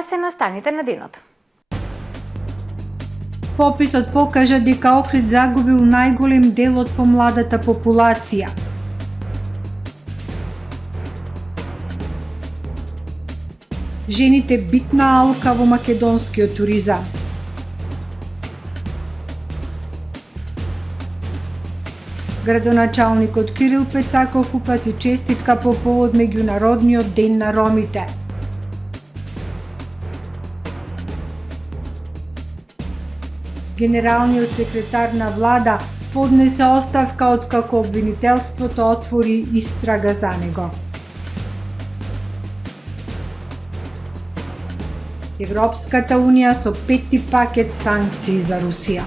Ова се настаните на денот. Пописот покажа дека Охрид загубил најголем дел од помладата популација. Жените битна алка во македонскиот туризам. Градоначалникот Кирил Пецаков упати честитка по повод меѓународниот ден на ромите. Генералниот секретар на влада поднесе оставка откако обвинителството отвори истрага за него. Европската унија со 5-ти пакет санкции за Русија.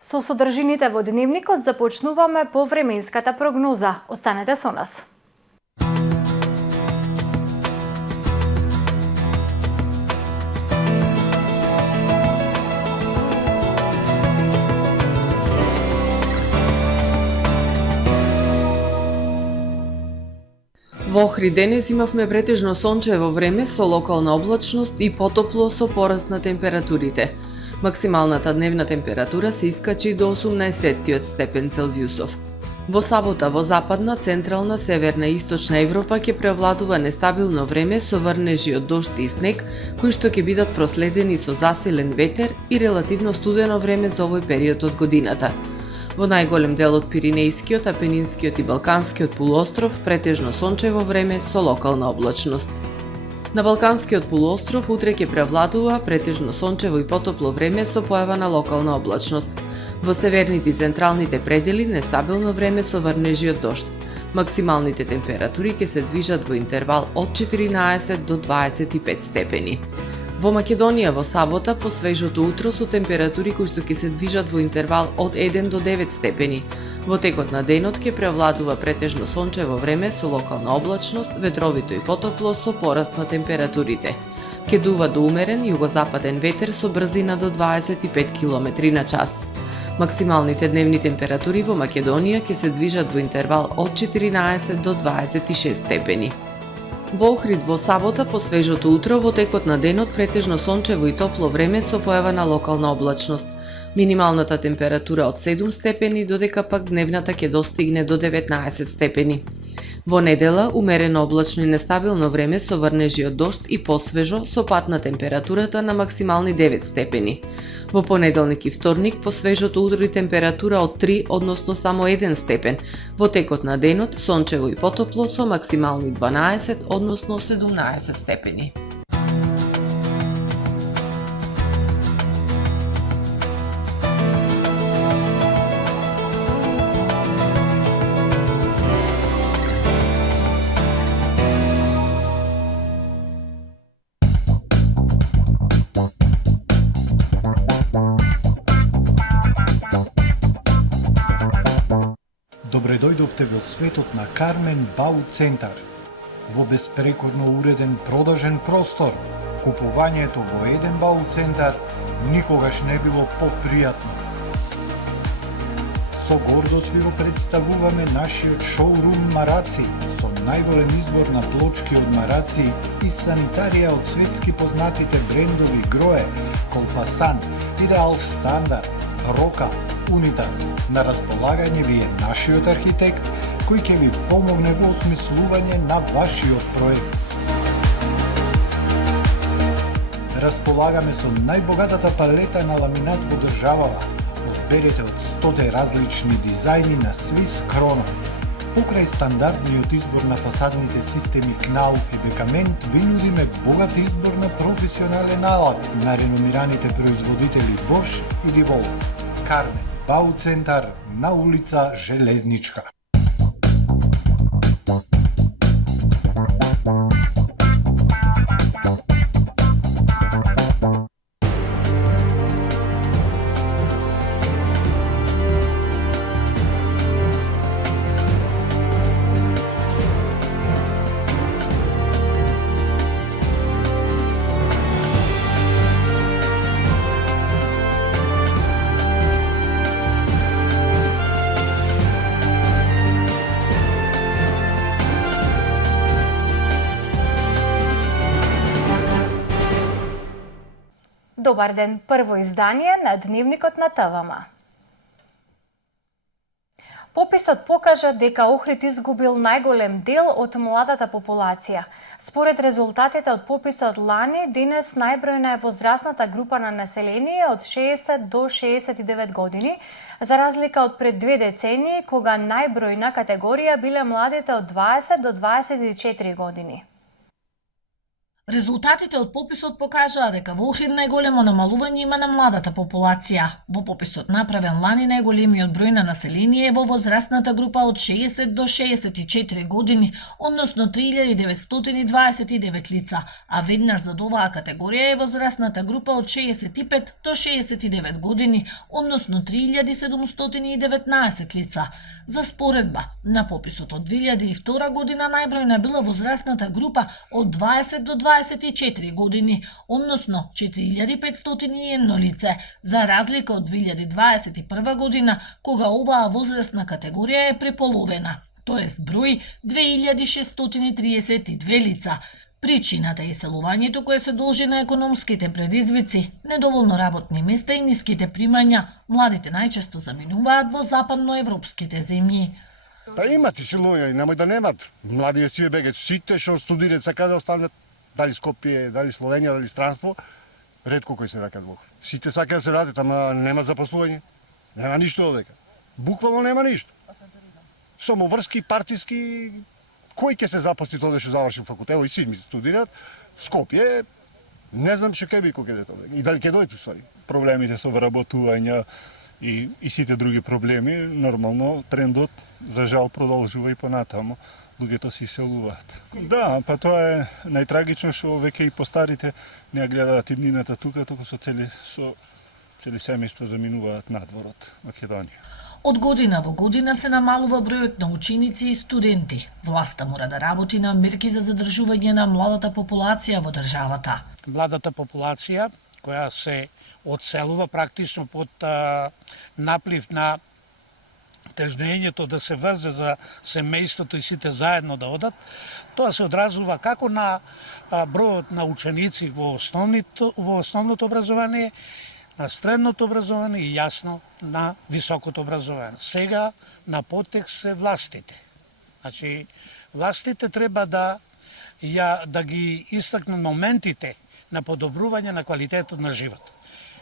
Со содржините во дневникот започнуваме по временската прогноза. Останете со нас. Во Охрид денес имавме претежно сончево време со локална облачност и потопло со пораст на температурите. Максималната дневна температура се искачи до 18 степен Целзиусов. Во сабота во западна, централна, северна и источна Европа ќе превладува нестабилно време со врнежи од дожд и снег, кои што ќе бидат проследени со засилен ветер и релативно студено време за овој период од годината. Во најголем дел од Пиринејскиот, Апенинскиот и Балканскиот полуостров претежно сончево време со локална облачност. На Балканскиот полуостров утре ќе превладува претежно сончево и потопло време со појава на локална облачност. Во северните и централните предели нестабилно време со врнежи од дожд. Максималните температури ќе се движат во интервал од 14 до 25 степени. Во Македонија во сабота по свежото утро со температури кои што ќе се движат во интервал од 1 до 9 степени. Во текот на денот ќе превладува претежно сончево време со локална облачност, ветровито и потопло со пораст на температурите. Ќе дува до умерен југозападен ветер со брзина до 25 км на час. Максималните дневни температури во Македонија ќе се движат во интервал од 14 до 26 степени. Во Охрид во сабота по свежото утро во текот на денот претежно сончево и топло време со појава на локална облачност. Минималната температура од 7 степени додека пак дневната ќе достигне до 19 степени. Во недела умерено облачно и нестабилно време со врнежи од дожд и посвежо со пад на температурата на максимални 9 степени. Во понеделник и вторник по свежото утро и температура од 3, односно само 1 степен. Во текот на денот сончево и потопло со максимални 12, односно 17 степени. Добре дојдовте во светот на Кармен Бау Центар. Во беспрекорно уреден продажен простор, купувањето во еден Бау Центар никогаш не било попријатно. Со гордост ви го представуваме нашиот шоурум Мараци, со најголем избор на плочки од мараци и санитарија од светски познатите брендови Грое, Колпасан, Идеал Стандард, Рока, Унитас. На располагање ви е нашиот архитект, кој ќе ви помогне во осмислување на вашиот проект. Располагаме со најбогатата палета на ламинат во државава. Одберете од 100 различни дизајни на Swiss Chrono. Покрај стандардниот избор на фасадните системи Knauf и Бекамент, ви нудиме богат избор на професионален алат на реномираните производители Bosch и Divol. Кармен Бау Центар на улица Железничка. Добар ден, прво издание на Дневникот на ТВМ. Пописот покажа дека Охрид изгубил најголем дел од младата популација. Според резултатите од пописот лани, денес најбројна е возрастната група на население од 60 до 69 години, за разлика од пред 2 децении, кога најбројна категорија биле младите од 20 до 24 години. Резултатите од пописот покажаа дека во Охрид најголемо намалување има на младата популација. Во пописот направен лани најголемиот број на население е во возрастната група од 60 до 64 години, односно 3929 лица, а веднаш зад оваа категорија е возрастната група од 65 до 69 години, односно 3719 лица. За споредба, на пописот од 2002 година најбројна била возрастната група од 20 до 24 години, односно 4501 лице, за разлика од 2021 година, кога оваа возрастна категорија е преполовена, тоест број 2632 лица. Причината е иселувањето кое се должи на економските предизвици, недоволно работни места и ниските примања. Младите најчесто заминуваат во западноевропските земји. Па имат иселување, немој да немат. Млади си бегаат, сите што студираат сака да останат, дали Скопје, дали Словенија, дали странство, ретко кои се ракат во Охрид. Сите сака да се радат, ама нема запослување. Нема ништо одека. Буквално нема ништо. Самоврски, партиски, кој ќе се запости тоа што заврши факултет, и си ми студираат, Скопје, не знам што ќе би кој ќе дете одека. И дали ќе дојде ствари. Проблемите со вработување и сите други проблеми, нормално трендот за жал продолжува и понатаму. Луѓето се иселуваат. Да, па тоа е најтрагично што веќе и постарите не гледаат иднината тука, туку цели семејства заминуваат надвор од Македонија. Од година во година се намалува бројот на ученици и студенти. Власта мора да работи на мерки за задржување на младата популација во државата. Младата популација која се одселува практично под наплив на тежнењето да се врзе за семејството и сите заедно да одат, тоа се одразува како на бројот на ученици во основното образование, на средното образование и јасно на високото образование. Сега на потек се властите. Значи, властите треба да ги истакнат моментите на подобрување на квалитетот на живот.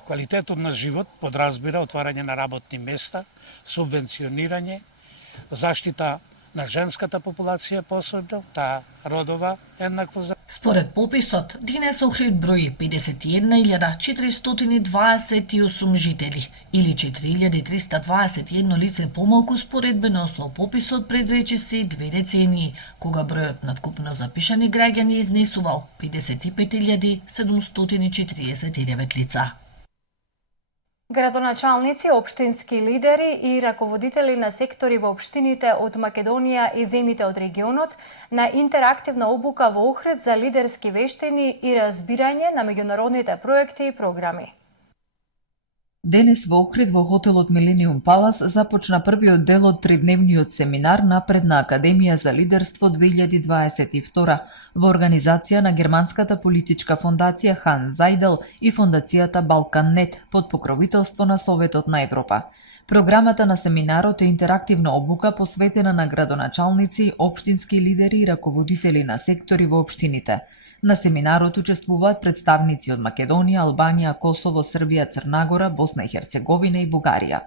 Квалитетот на живот подразбира отварање на работни места, субвенционирање, заштита на женската популација посебно, таа родова еднакво. Според пописот, денес Охрид брои 51.428 жители или 4.321 лице помалку споредбено со пописот пред речиси 2 децении, кога бројот на вкупно запишани граѓани изнесувал 55.749 лица. Градоначалници, општински лидери и раководители на сектори во општините од Македонија и земјите од регионот на интерактивна обука во Охрид за лидерски вештини и разбирање на меѓународните проекти и програми. Денес во Охрид во хотелот Милениум Палас започна првиот дел од тридневниот семинар Напредна Академија за лидерство 2022 во организација на Германската политичка фондација Хан Зајдел и фондацијата Балканнет под покровителство на Советот на Европа. Програмата на семинарот е интерактивна обука посветена на градоначалници, општински лидери и раководители на сектори во општините. На семинарот учествуваат представници од Македонија, Албанија, Косово, Србија, Црнагора, Босна и Херцеговина и Бугарија.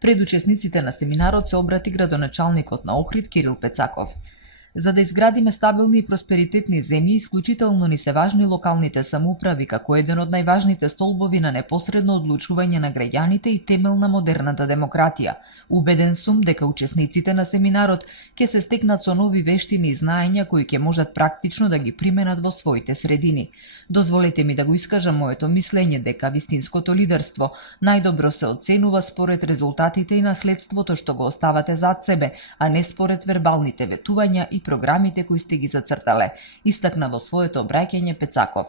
Пред учесниците на семинарот се обрати градоначалникот на Охрид Кирил Пецаков. За да изградиме стабилни и просперитетни земји, исклучително ни се важни локалните самоуправи како еден од најважните столбови на непосредно одлучување на граѓаните и темел на модерната демократија. Убеден сум дека учесниците на семинарот ќе се стекнат со нови вештини и знаења кои ќе можат практично да ги применат во своите средини. Дозволете ми да го искажам моето мислење дека вистинското лидерство најдобро се оценува според резултатите и наследството што го оставате зад себе, а не според вербалните ветувања и програмите кои сте ги зацртале, истакна во своето обраќање Пецаков.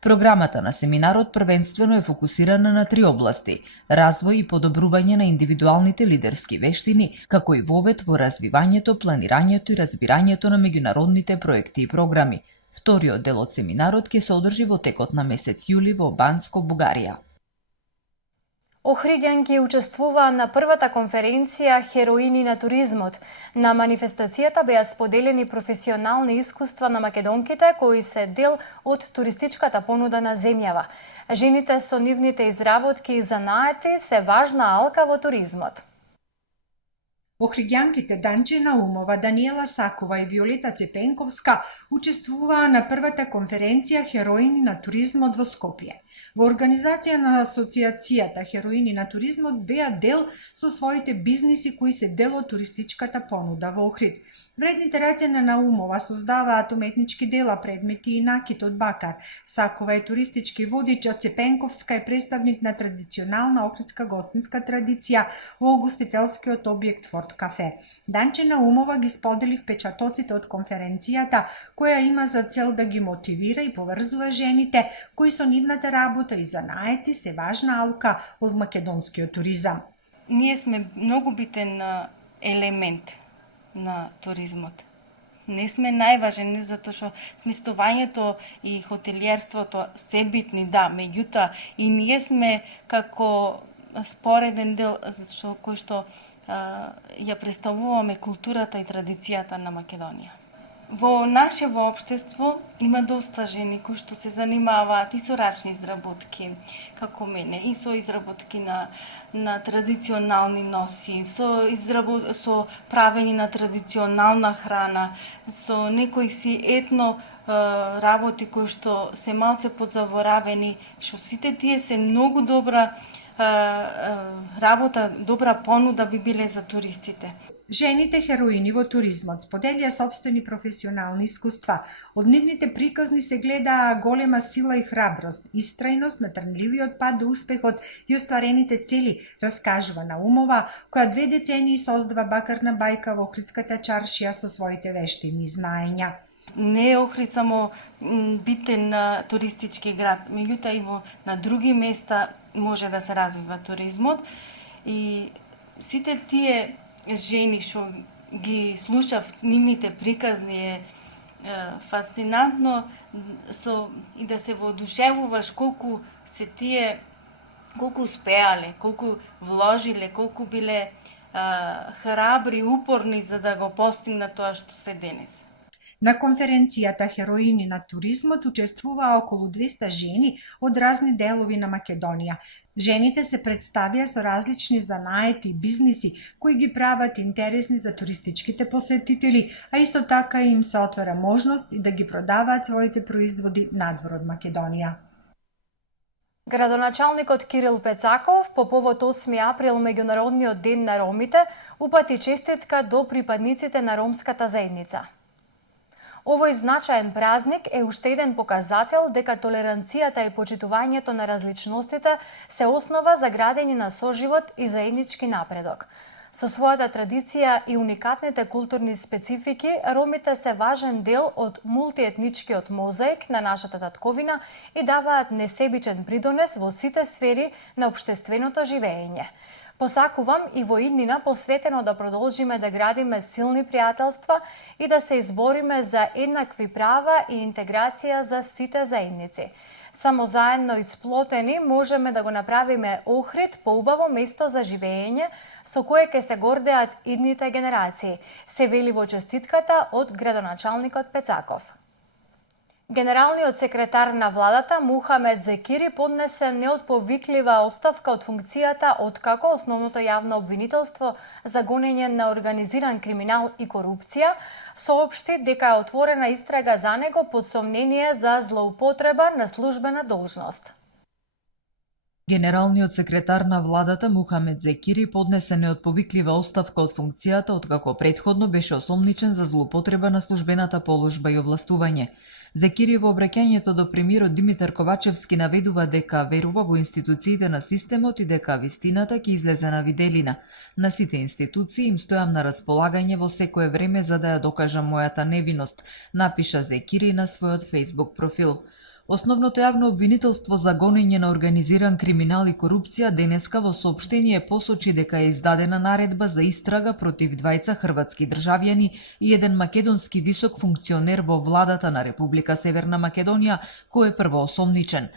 Програмата на семинарот првенствено е фокусирана на 3 области: развој и подобрување на индивидуалните лидерски вештини, како и вовед во развивањето, планирањето и разбирањето на меѓународните проекти и програми, Вториот дел од семинарот ќе се одржи во текот на месец јули во Банско, Бугарија. Охриѓанки учествуваа на првата конференција Хероини на туризмот. На манифестацијата беа споделени професионални искуства на македонките кои се дел од туристичката понуда на земјава. Жените со нивните изработки и занаети се важна алка во туризмот. Охриѓанките Данче Наумова, Даниела Сакова и Виолета Цепенковска учествуваа на првата конференција Хероини на туризмот во Скопје. Во организација на Асоциацијата Хероини на туризмот беа дел со своите бизниси кои се дел од туристичката понуда во Охрид. Вредните раце на Наумова создаваат уметнички дела, предмети и накит од бакар. Сакова е туристички водич, а Цепенковска е представник на традиционална охридска гостинска традиција во угостителскиот објект Форт Кафе. Данче Наумова ги сподели впечатоците од конференцијата, која има за цел да ги мотивира и поврзува жените, кои со нивната работа и занаети се важна алка од македонскиот туризам. Ние сме многу битен елемент на туризмот. Не сме најважни затоа што сместувањето и хотелиерството се битни, да, меѓутоа и ние сме како спореден дел кој што ја представуваме културата и традицијата на Македонија. Во нашево општество има доста жени кои што се занимаваат и со рачни изработки, како мене, и со изработки на традиционални носи, со правење на традиционална храна, со некои си етно работи кои што се малце подзаборавени, што сите тие се многу добра работа, добра понуда би биле за туристите. Жените хероини во туризмот споделија собствени професионални искуства. Од нивните приказни се гледаа голема сила и храброст, истрајност, натрнливиот пат до успехот и остварените цели, раскажува Наумова, која 2 децении создава бакарна бајка во Охридската чаршија со своите вештини и знаења. Не е Охрид само битен туристички град, меѓутоа и на други места може да се развива туризмот и сите тие жени што ги слушав нивните приказни е фасцинантно и да се воодушевуваш колку се тие, колку успеале, колку вложиле, колку биле храбри, упорни за да го постигнат тоа што се денес. На конференцијата Хероини на туризмот учествуваа околу 200 жени од разни делови на Македонија. Жените се представија со различни занаети и бизниси кои ги прават интересни за туристичките посетители, а исто така им се отвара можност и да ги продаваат своите производи надвор од Македонија. Градоначалникот Кирил Пецаков по повод 8 април, меѓународниот ден на ромите, упати честитка до припадниците на ромската заедница. Овој значаен празник е уште еден показател дека толеранцијата и почитувањето на различностите се основа за градење на соживот и заеднички напредок. Со својата традиција и уникатните културни специфики, ромите се важен дел од мултиетничкиот мозаик на нашата татковина и даваат несебичен придонес во сите сфери на општественото живење. Посакувам и во иднина посветено да продолжиме да градиме силни пријателства и да се избориме за еднакви права и интеграција за сите заедници. Само заедно и сплотени можеме да го направиме Охрид поубаво место за живење со кое ќе се гордеат идните генерации, се вели во честитката од градоначалникот Пецаков. Генералниот секретар на владата Мухамед Зекири поднесе неотповиклива оставка од функцијата откако основното јавно обвинителство за гонење на организиран криминал и корупција соопшти дека е отворена истрага за него под сомнение за злоупотреба на службена должност. Генералниот секретар на владата Мухамед Зекири поднесе неотповиклива оставка од функцијата откако претходно беше осомничен за злоупотреба на службената положба и овластување. Зекири во обраќањето до премиерот Димитар Ковачевски наведува дека верува во институциите на системот и дека вистината ќе излезе на виделина. На сите институции им стојам на располагање во секое време за да ја докажам мојата невиност, напиша Зекири на својот Facebook профил. Основното јавно обвинителство за гонење на организиран криминал и корупција денеска во соопштение посочи дека е издадена наредба за истрага против двајца хрватски државјани и еден македонски висок функционер во владата на Република Северна Македонија, кој е првоосомничен.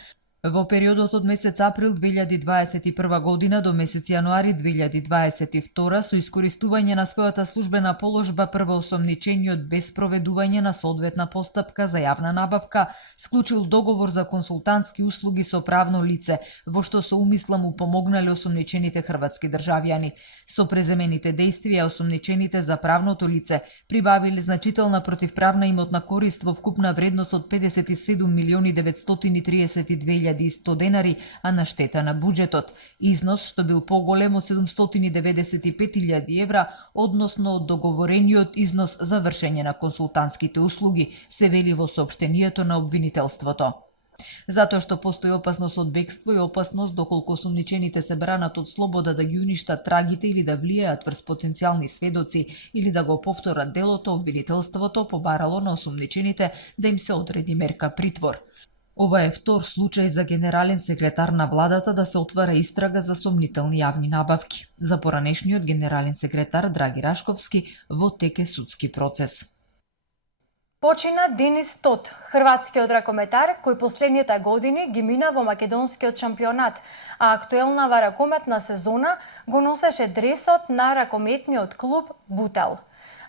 Во периодот од месец април 2021 година до месец јануари 2022 со искористување на својата службена положба првоосомничениот без проведување на соодветна постапка за јавна набавка склучил договор за консултантски услуги со правно лице, во што со умисла му помогнале осомничените хрватски државјани. Со преземените дејствија осомничените за правното лице прибавиле значителна противправна имотна корист во вкупна вредност од 57.932.100 денари, а на штета на буџетот. Износ што бил поголем од 795.000 евра, односно од договорениот износ за вршење на консултантските услуги, се вели во соопштението на обвинителството. Затоа што постои опасност од бегство и опасност доколку осомничените се бранат од слобода да ги уништат трагите или да влијаат врз потенцијални сведоци или да го повторат делото, обвинителството побарало на осомничените да им се одреди мерка притвор. Ова е втор случај за генерален секретар на владата да се отвара истрага за сомнителни јавни набавки. За поранешниот генерален секретар Драги Рашковски во тек е судски процес. Почина Денис Тот, хрватскиот ракометар кој последните години ги мина во македонскиот шампионат, а актуелнава ракометна сезона го носеше дресот на ракометниот клуб Бутел.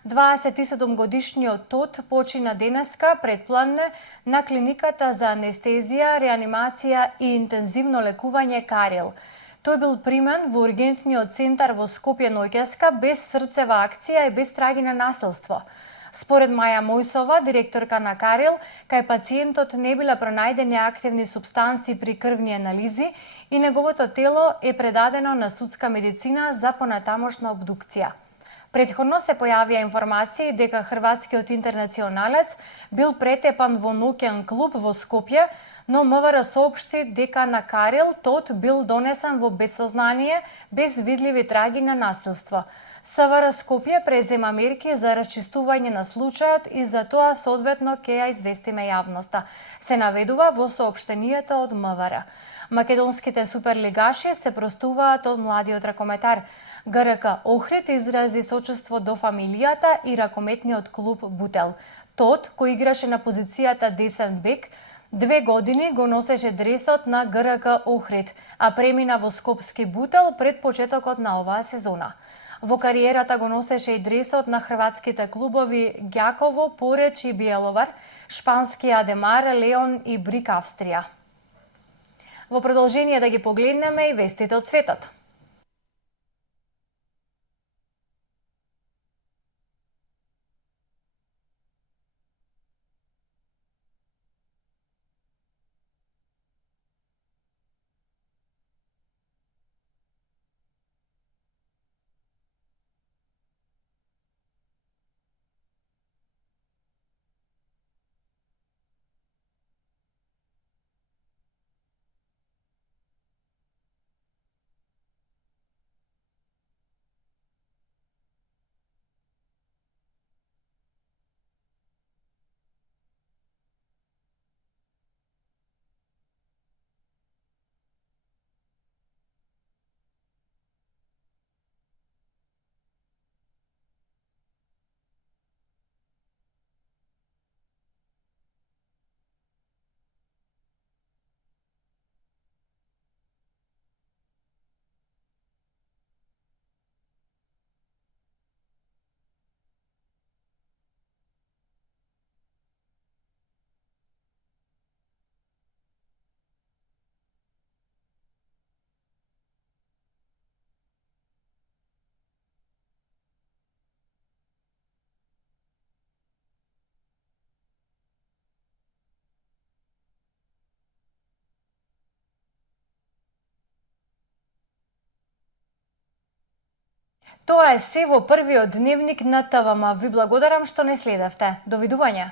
27-годишниот Тот почина денеска предпладне на клиниката за анестезија, реанимација и интензивно лекување Карел. Тој бил примен во ургентниот центар во Скопје ноќеска без срцева акција и без траги на насилство. Според Маја Мојсова, директорка на Карел, кај пациентот не биле пронајдени активни супстанции при крвни анализи и неговото тело е предадено на судска медицина за понатамошна обдукција. Претходно се појавија информации дека хрватскиот интернационалец бил претепан во ноќен клуб во Скопје, но МВР соопшти дека на Карел Тот бил донесен во безсознание без видливи траги на насилство. СВР Скопје презема мерки за расчистување на случајот и за тоа соодветно ќе ја известиме јавноста, се наведува во соопштението од МВР. Македонските суперлигаши се простуваат од младиот ракометар. ГРК Охрид изрази сочувство до фамилијата и ракометниот клуб Бутел. Тот, кој играше на позицијата десен бек, 2 години го носеше дресот на ГРК Охрид, а премина во Скопски Бутел пред почетокот на оваа сезона. Во кариерата го носеше и дресот на хрватските клубови Ѓаково, Пореч и Биеловар, шпански Адемар, Леон и Брик Австрија. Во продолжение да ги погледнеме и вестите од светот. Тоа е се во првиот дневник на ТВМ. Ви благодарам што не следевте. Довидување.